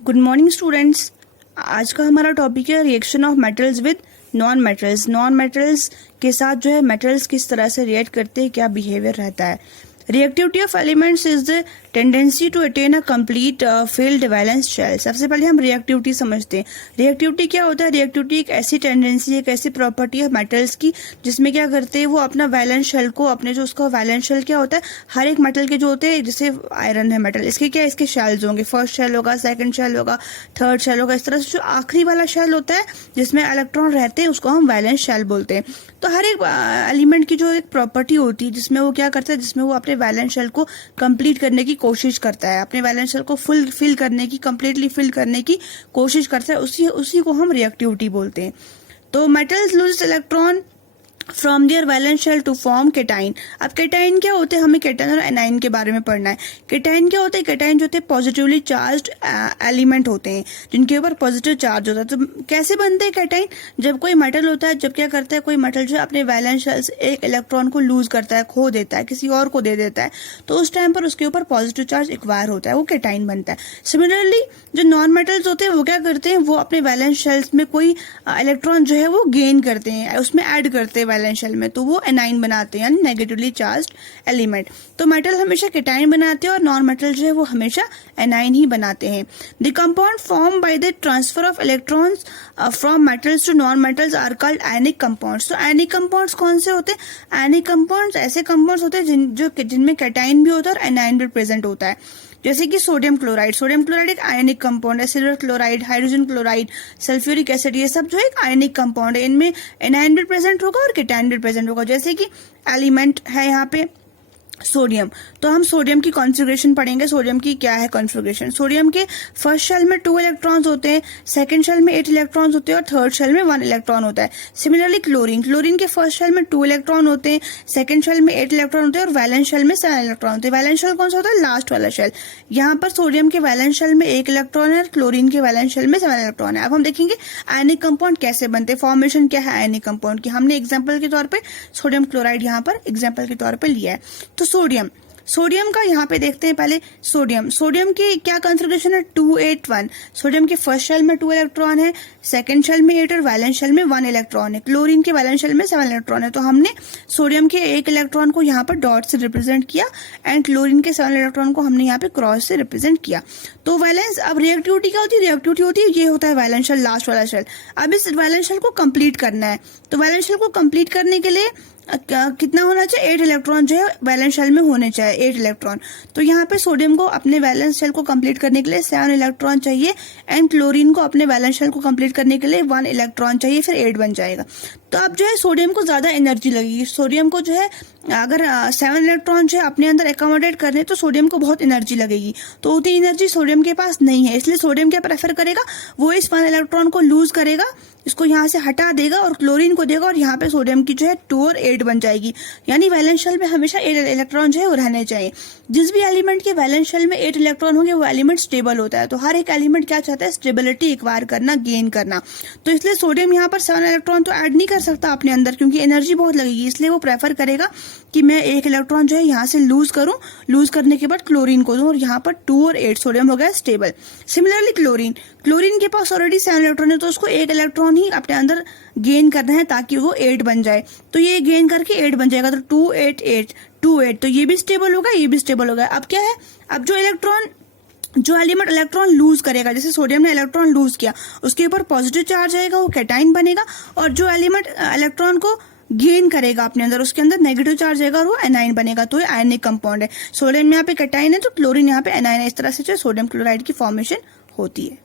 Good morning students. आज का हमारा टॉपिक है reaction of metals with non metals. Non metals के साथ जो है मेटल्स किस तरह से रिएक्ट करते हैं, क्या बिहेवियर रहता है। Reactivity of elements is the tendency to attain a complete field valence shell. सबसे पहले हम रिएक्टिविटी समझते हैं। रिएक्टिविटी क्या होता है? रिएक्टिविटी एक ऐसी टेंडेंसी है, एक ऐसी प्रॉपर्टी है मेटल्स की जिसमें क्या करते हैं वो अपना वैलेंस शेल को, अपने जो उसका वैलेंस शेल क्या होता है, हर एक मेटल के जो होते हैं, जैसे आयरन है मेटल, इसके क्या इसके शेल्स होंगे, फर्स्ट शेल होगा, सेकंड शेल होगा, थर्ड शेल होगा। इस तरह से जो आखिरी वाला शेल होता है जिसमें इलेक्ट्रॉन रहते हैं उसको हम वैलेंस शेल बोलते हैं। तो हर एक एलिमेंट की जो एक प्रॉपर्टी होती है जिसमें वो क्या करता है, जिसमें वो अपने वैलेंस शेल को कंप्लीट करने की कोशिश करता है, अपने वैलेंस शेल को फिल करने की, कंप्लीटली फिल करने की कोशिश करता है, उसी को हम रिएक्टिविटी बोलते हैं। तो metals lose electron from their valence shell to form cation. अब केटाइन क्या होते हैं, हमें केटाइन और एनाइन के बारे में पढ़ना है। केटाइन क्या होते हैं? केटाइन जो होते हैं पॉजिटिवली चार्ज्ड एलिमेंट होते हैं जिनके ऊपर पॉजिटिव चार्ज होता है। तो कैसे बनते हैं केटाइन? जब कोई मेटल होता है, जब क्या करता है कोई मेटल जो अपने वैलेंस शेल से एक इलेक्ट्रॉन को लूज करता है, खो देता है, किसी और को दे देता है, तो उस टाइम पर उसके ऊपर पॉजिटिव चार्ज एक्वायर होता है, वो केटाइन बनता है। सिमिलरली जो नॉन मेटल्स होते हैं वो क्या करते हैं, वो अपने वैलेंस शेल्स में कोई इलेक्ट्रॉन जो है वो गेन करते हैं, उसमें ऐड करते हैं वैलेंस शेल में, तो वो एनाइन बनाते हैं, यानी नेगेटिवली चार्ज्ड एलिमेंट। तो मेटल हमेशा केटाइन बनाते हैं और नॉन मेटल जो है वो हमेशा एनाइन ही बनाते हैं। The compound form by the transfer of electrons from metals to non metals are called ionic compounds. तो आयनिक कंपाउंड्स कौन से होते हैं? आयनिक कंपाउंड्स ऐसे कंपाउंड्स होते हैं जिनमें केटाइन भी होता है और एनाइन भी प्रेजेंट होता है। जैसे कि सोडियम क्लोराइड। सोडियम क्लोराइड एक आयनिक कंपाउंड है। Silver chloride, hydrogen chloride, sulphuric acid, ये सब जो है एक आयनिक कंपाउंड है। इनमें एनाइन भी प्रेजेंट होगा और केटाइन भी प्रेजेंट होगा। जैसे कि एलिमेंट है यहाँ पे सोडियम, तो हम सोडियम की कॉन्फ़िगरेशन पढ़ेंगे। सोडियम की क्या है कॉन्फ़िगरेशन? सोडियम के फर्स्ट शेल में 2 इलेक्ट्रॉन्स होते हैं, सेकंड शेल में 8 इलेक्ट्रॉन्स होते हैं और थर्ड शेल में 1 इलेक्ट्रॉन होता है। सिमिलरली क्लोरीन, क्लोरीन के फर्स्ट शेल में 2 इलेक्ट्रॉन होते हैं, सेकंड शेल में 8 इलेक्ट्रॉन होते हैं और वैलेंस शेल में 7 इलेक्ट्रॉन होते हैं। वैलेंस शेल कौन सा होता है? लास्ट वाला शेल। यहाँ पर सोडियम के वैलेंस शेल में 1 इलेक्ट्रॉन है और क्लोरीन के वैलेंस शेल में 7 इलेक्ट्रॉन है। अब हम देखेंगे आयनिक कंपाउंड कैसे बनते हैं, फॉर्मेशन क्या है आयनिक कंपाउंड की। हमने एग्जाम्पल के तौर पर सोडियम क्लोराइड यहाँ पर एग्जाम्पल के तौर पर लिया है। तो सोडियम का यहाँ पे देखते हैं पहले। सोडियम की क्या कॉन्फ़िगरेशन है? 281। सोडियम के फर्स्ट शेल में 2 इलेक्ट्रॉन है, सेकंड शेल में 8 और वैलेंस शेल में 1 इलेक्ट्रॉन है। क्लोरीन के वैलेंस शेल में 7 इलेक्ट्रॉन है। तो हमने सोडियम के 1 इलेक्ट्रॉन को यहाँ पर डॉट से रिप्रेजेंट किया एंड क्लोरीन के 7 इलेक्ट्रॉन को हमने यहाँ पे क्रॉस से रिप्रेजेंट किया। तो वैलेंस, अब रिएक्टिविटी क्या होती है? रिएक्टिविटी होती है, ये होता है वैलेंस शेल, लास्ट वाला शेल। अब इस वैलेंस शेल को कंप्लीट करना है। तो वैलेंस शेल को कंप्लीट करने के लिए कितना होना चाहिए? 8 इलेक्ट्रॉन जो है वैलेंस शेल में होने चाहिए, 8 इलेक्ट्रॉन। तो यहाँ पे सोडियम को अपने वैलेंस शेल को कंप्लीट करने के लिए 7 इलेक्ट्रॉन चाहिए एंड क्लोरीन को अपने वैलेंस शेल को कंप्लीट करने के लिए 1 इलेक्ट्रॉन चाहिए, फिर 8 बन जाएगा। तो अब जो है सोडियम को ज्यादा एनर्जी लगेगी। सोडियम को जो है अगर 7 इलेक्ट्रॉन जो है अपने अंदर एकोमोडेट करने, तो सोडियम को बहुत एनर्जी लगेगी। तो उतनी एनर्जी सोडियम के पास नहीं है, इसलिए सोडियम क्या प्रेफर करेगा? वो इस 1 इलेक्ट्रॉन को लूज करेगा, इसको यहाँ से हटा देगा और क्लोरीन को देगा और यहाँ पे सोडियम की जो है 2 और 8 बन जाएगी। यानी वैलेंस शेल में हमेशा 8 इलेक्ट्रॉन जो है वो रहने चाहिए। जिस भी एलिमेंट के वैलेंस शेल में 8 इलेक्ट्रॉन होंगे वो एलिमेंट स्टेबल होता है। तो हर एक एलिमेंट क्या चाहता है? स्टेबिलिटी एक्वायर करना, गेन करना। तो इसलिए सोडियम यहाँ पर 7 इलेक्ट्रॉन तो ऐड नहीं कर सकता अपने अंदर, क्योंकि एनर्जी बहुत लगेगी। इसलिए वो प्रेफर करेगा कि मैं 1 इलेक्ट्रॉन जो है यहाँ से लूज करूं, लूज करने के बाद क्लोरीन को दूं और यहाँ पर 2 और 8 सोडियम हो गया स्टेबल। सिमिलरली क्लोरीन के पास ऑलरेडी 7 इलेक्ट्रॉन है, तो उसको 1 इलेक्ट्रॉन ही अपने अंदर गेन करना है ताकि वो 8 बन जाए। तो ये गेन करके 8 बन जाएगा, तो 2 8 8 2 8, तो ये भी स्टेबल होगा, ये भी स्टेबल होगा। अब क्या है? अब जो एलिमेंट इलेक्ट्रॉन लूज करेगा, जैसे सोडियम ने इलेक्ट्रॉन लूज किया, उसके ऊपर पॉजिटिव चार्ज आएगा, वो केटाइन बनेगा। और जो एलिमेंट इलेक्ट्रॉन को गेन करेगा अपने अंदर, उसके अंदर नेगेटिव चार्ज आएगा और वो एनाइन बनेगा। तो ये आयनिक कंपाउंड है। सोडियम यहाँ पे केटाइन है तो क्लोरीन यहाँ पे एनाइन है। इस तरह से जो सोडियम क्लोराइड की फॉर्मेशन होती है।